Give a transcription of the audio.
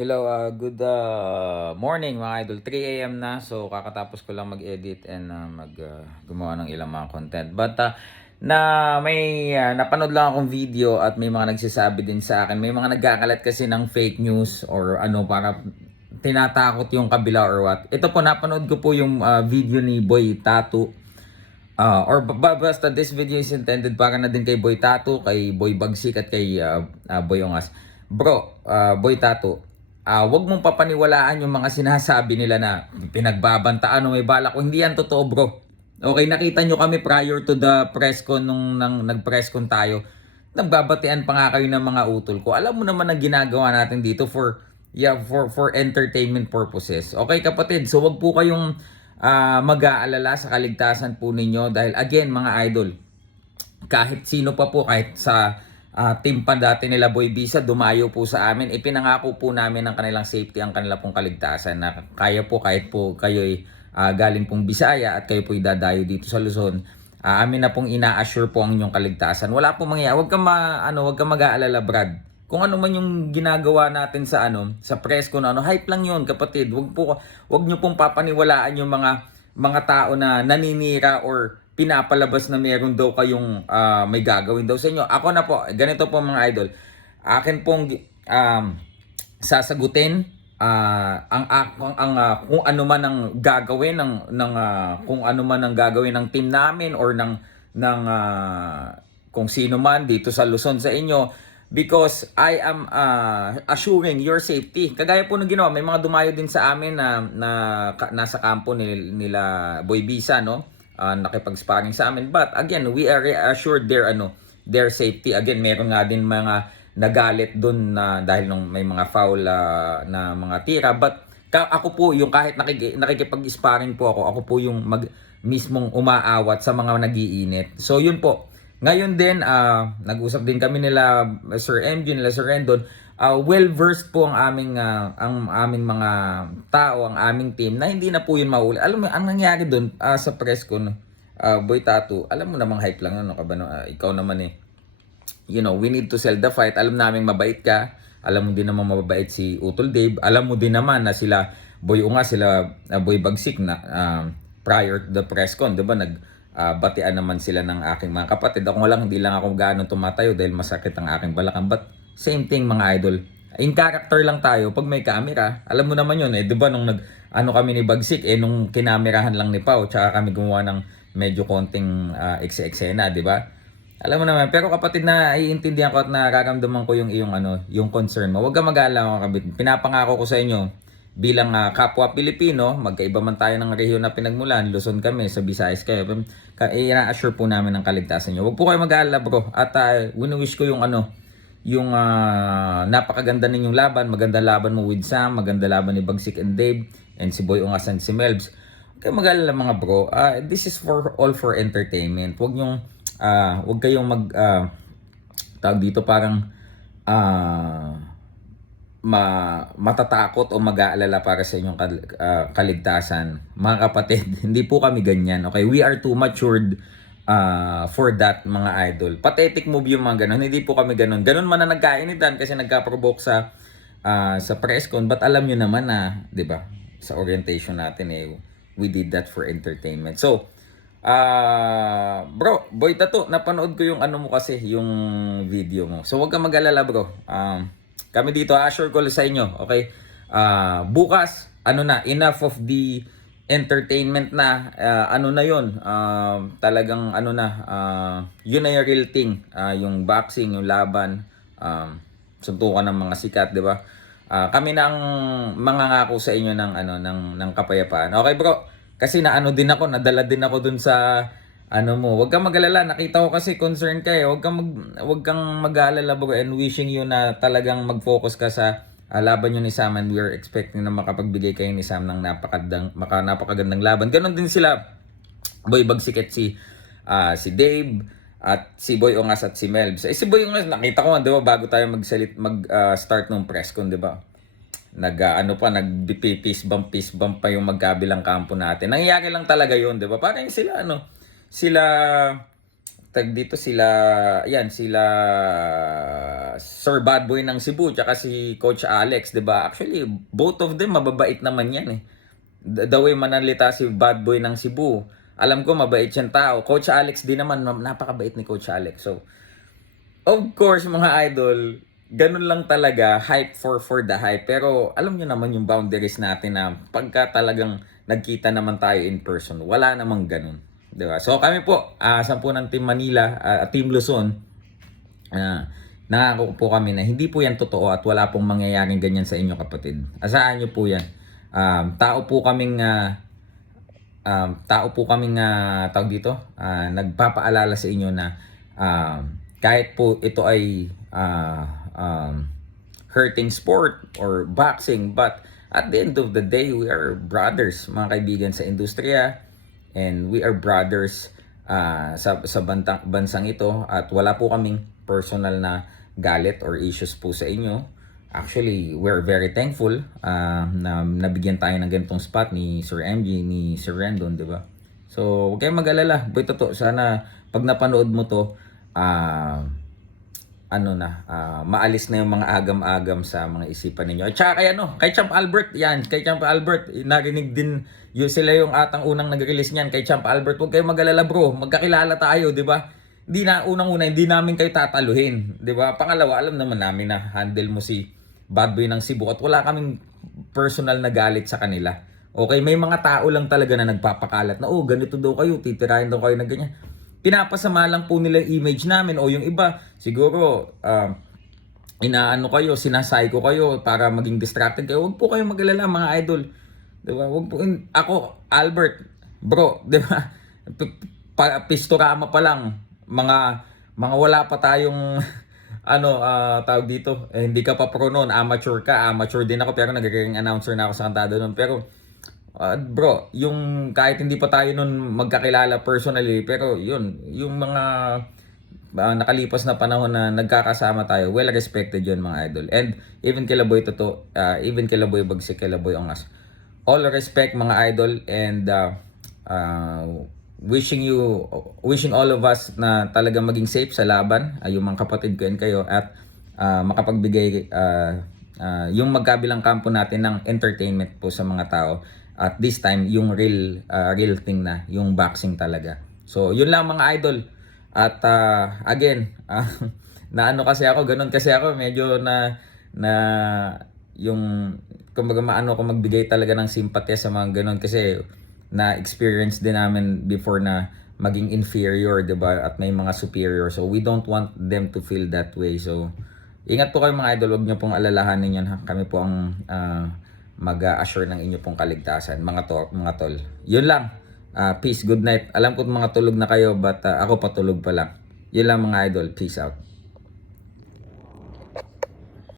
Hello, uh, good uh, morning mga idol. 3 a.m. na, so kakatapos ko lang mag-edit and uh, mag uh, ng ilang mga content. But uh, na may uh, napanood lang akong video at may mga nagsasabi din sa akin, may mga nagkakalat kasi ng fake news or ano para tinatakot yung kabila or what. Ito po, napanood ko po yung uh, video ni Boy Tattoo Ah, or ba- ba- basta this video is intended para na din kay Boy Tato, kay Boy Bagsik at kay ah, ah, Boy Ongas. Bro, ah, Boy Tato, ah wag mong papaniwalaan yung mga sinasabi nila na pinagbabantaan o may balak. Hindi yan totoo, bro. Okay, nakita nyo kami prior to the press con nung nang, nag-press con tayo. Nagbabatian pa nga kayo ng mga utol ko. Alam mo naman ang ginagawa natin dito for yeah, for for entertainment purposes. Okay, kapatid. So wag po kayong ah, mag-aalala sa kaligtasan po ninyo dahil again mga idol, kahit sino pa po, kahit sa ah, team pa dati nila Boy Bisa, dumayo po sa amin, ipinangako po namin ang kanilang safety, ang kanila pong kaligtasan na kaya po kahit po kayo'y ah, galing pong Bisaya at kayo po'y dadayo dito sa Luzon, ah, amin na pong ina-assure po ang inyong kaligtasan. Wala pong mangyayari. Huwag kang, ma, ano, huwag kang mag-aalala, Brad. Kung ano man yung ginagawa natin sa ano, sa press ko na ano, hype lang 'yon, kapatid. Huwag po huwag niyo pong papaniwalaan yung mga mga tao na naninira or pinapalabas na meron daw kayong ah, may gagawin daw sa inyo. Ako na po, ganito po mga idol. Akin pong um, sasagutin ah, ang ang, ang ah, kung ano man ang gagawin ng ng ah, kung ano man ang gagawin ng team namin or ng ng ah, kung sino man dito sa Luzon sa inyo because I am ah, assuring your safety. Kagaya po ng ginawa, may mga dumayo din sa amin na, na ka- nasa kampo nila, nila Boy Bisa, no? Ah, nakipag-sparring sa amin. But again, we are assured their ano, their safety. Again, meron nga din mga nagalit doon na dahil nung may mga foul ah, na mga tira. But ka- ako po yung kahit nakiki- nakikipag-sparring po ako, ako po yung mag mismong umaawat sa mga nagiinit. So yun po. Ngayon din, ah, nag-usap din kami nila Sir MJ, nila Sir Rendon. Ah, well-versed po ang aming ah, ang aming mga tao, ang aming team na hindi na po yun mauli. Alam mo, ang nangyari doon ah, sa press ko, no, ah, Boy Tattoo, alam mo namang hype lang yun, no, ka ba, no? Ah, ikaw naman eh you know, we need to sell the fight. Alam namin mabait ka. Alam mo din naman mababait si Utol Dave. Alam mo din naman na sila Boy Unga, sila uh, Boy Bagsik na um, prior to the press con, 'di ba? Nag uh, batian naman sila ng aking mga kapatid. Ako lang hindi lang ako gaano tumatayo dahil masakit ang aking balakang. But same thing mga idol. In character lang tayo pag may camera. Alam mo naman 'yun eh, 'di ba nung nag ano kami ni Bagsik eh nung kinamerahan lang ni Pau tsaka kami gumawa ng medyo konting uh, ekse-eksena, 'di ba? Alam mo naman, pero kapatid na iintindihan ko at nararamdaman ko yung iyong ano, yung concern mo. Huwag ka mag-alala mga kabit. Pinapangako ko sa inyo bilang ah, kapwa Pilipino, magkaiba man tayo ng rehiyon na pinagmulan, Luzon kami, sa Visayas kayo. Ka, i-assure po namin ang kaligtasan nyo. Huwag po kayo mag-alala bro. At uh, wini-wish ko yung ano, yung ah, napakaganda ninyong laban, maganda laban mo with Sam, maganda laban ni Bagsik and Dave, and si Boy Ungas and si Melbs. Kayong mag-alala mga bro. Ah, this is for all for entertainment. Huwag yung ah, huwag kayong mag ah, tawag dito parang ah ma matatakot o mag-aalala para sa inyong kal- ah, kaligtasan. Mga kapatid, hindi po kami ganyan. Okay, we are too matured ah, for that mga idol. Pathetic move yung mga ganun. Hindi po kami ganun. Ganun man na nagkainitan kasi nagka-provoke sa ah, sa press con. But alam nyo naman na, 'di ba? Sa orientation natin eh, we did that for entertainment. So, Ah, bro, boy tato, napanood ko yung ano mo kasi, yung video mo. So, wag kang mag-alala, bro. Um, kami dito, assure ko sa inyo, okay? Ah, bukas, ano na, enough of the entertainment na, ah, ano na yun, ah, talagang ano na, ah, yun na yung real thing, Ah, yung boxing, yung laban, um, suntukan ng mga sikat, di ba? Ah, kami na ang mangangako sa inyo ng ano ng ng kapayapaan. Okay, bro. Kasi na ano din ako, nadala din ako dun sa ano mo. Huwag kang mag-alala. Nakita ko kasi concern ka eh. Huwag kang mag huwag kang mag-alala bro and wishing you na talagang mag-focus ka sa ah, laban yun ni Sam and we are expecting na makapagbigay kayo ni Sam ng napakagandang maka, napakagandang laban. Ganon din sila Boy Bagsik at si ah, si Dave at si Boy Ongas at si Melbs. Eh si Boy Ongas nakita ko 'di ba bago tayo magsalit mag ah, start ng press con 'di ba? Nag ah, ano pa nag peace bump peace bump pa yung magkabilang kampo natin. Nangyayari lang talaga 'yon 'di ba? Parang sila ano sila tag dito sila, yan, sila Sir Bad Boy ng Cebu, tsaka si Coach Alex, 'di ba? Actually, both of them mababait naman yan eh. The, way manalita si Bad Boy ng Cebu, alam ko mabait siyang tao. Coach Alex din naman, ma- napakabait ni Coach Alex. So, of course, mga idol, ganun lang talaga, hype for for the hype. Pero alam nyo naman yung boundaries natin na pagka talagang nagkita naman tayo in person, wala namang ganun. 'Di ba? So kami po, ah sampu ng Team Manila, ah, Team Luzon, ah nangako po kami na hindi po yan totoo at wala pong mangyayaring ganyan sa inyo kapatid. Asahan nyo po yan. Um, tao po kaming ah, um, tao po kaming uh, tawag dito, ah, nagpapaalala sa inyo na um, kahit po ito ay ah, um, hurting sport or boxing, but at the end of the day, we are brothers, mga kaibigan sa industriya, and we are brothers ah, sa, sa bantang, bansang ito, at wala po kaming personal na galit or issues po sa inyo. Actually, we're very thankful ah, na nabigyan tayo ng ganitong spot ni Sir MG, ni Sir Rendon, di ba? So, huwag kayong mag-alala. Boy, totoo. Sana pag napanood mo to, ah, ano na, ah, maalis na yung mga agam-agam sa mga isipan ninyo. At saka kay ano, kay Champ Albert, yan, kay Champ Albert, narinig din yun sila yung atang unang nag-release niyan kay Champ Albert. Huwag kayong mag-alala bro, magkakilala tayo, di ba? Hindi na, unang-una, hindi namin kayo tataluhin, di ba? Pangalawa, alam naman namin na handle mo si Bad Boy ng Cebu at wala kaming personal na galit sa kanila. Okay, may mga tao lang talaga na nagpapakalat na, oh, ganito daw kayo, titirahin daw kayo na ganyan pinapasama lang po nila image namin o yung iba siguro um, inaano kayo, sinasay ko kayo para maging distracted kayo. Huwag po kayo mag-alala mga idol. 'Di ba? Huwag po ako Albert, bro, 'di ba? Pistorama pa lang mga mga wala pa tayong ano ah, tawag dito eh, hindi ka pa pro noon amateur ka amateur din ako pero nagiging announcer na ako sa kantado noon pero Ah, bro, yung kahit hindi pa tayo nun magkakilala personally, pero yun, yung mga ah, nakalipas na panahon na nagkakasama tayo, well respected yun mga idol. And even kila Boy Toto, ah, even kila Boy Bagsik, kila Boy Ongas. All respect mga idol and ah, ah, wishing you, wishing all of us na talaga maging safe sa laban, ay yung mga kapatid ko and kayo at ah, makapagbigay ah, ah, yung magkabilang kampo natin ng entertainment po sa mga tao. At this time yung real ah, real thing na yung boxing talaga. So yun lang mga idol. At ah, again ah, na ano kasi ako ganun kasi ako. Medyo na na yung kumbaga maano ko magbigay talaga ng simpatya sa mga ganun. Kasi na experience din namin before na maging inferior 'di ba? At may mga superior. So we don't want them to feel that way. So ingat po kayo mga idol. Wag niyo pong alalahanin yan ha? Kami po ang ah, mag-assure ng inyo pong kaligtasan mga to mga tol. Yun lang. Ah, peace. Good night. Alam ko mga tulog na kayo but ah, ako patulog pa lang. Yun lang mga idol. Peace out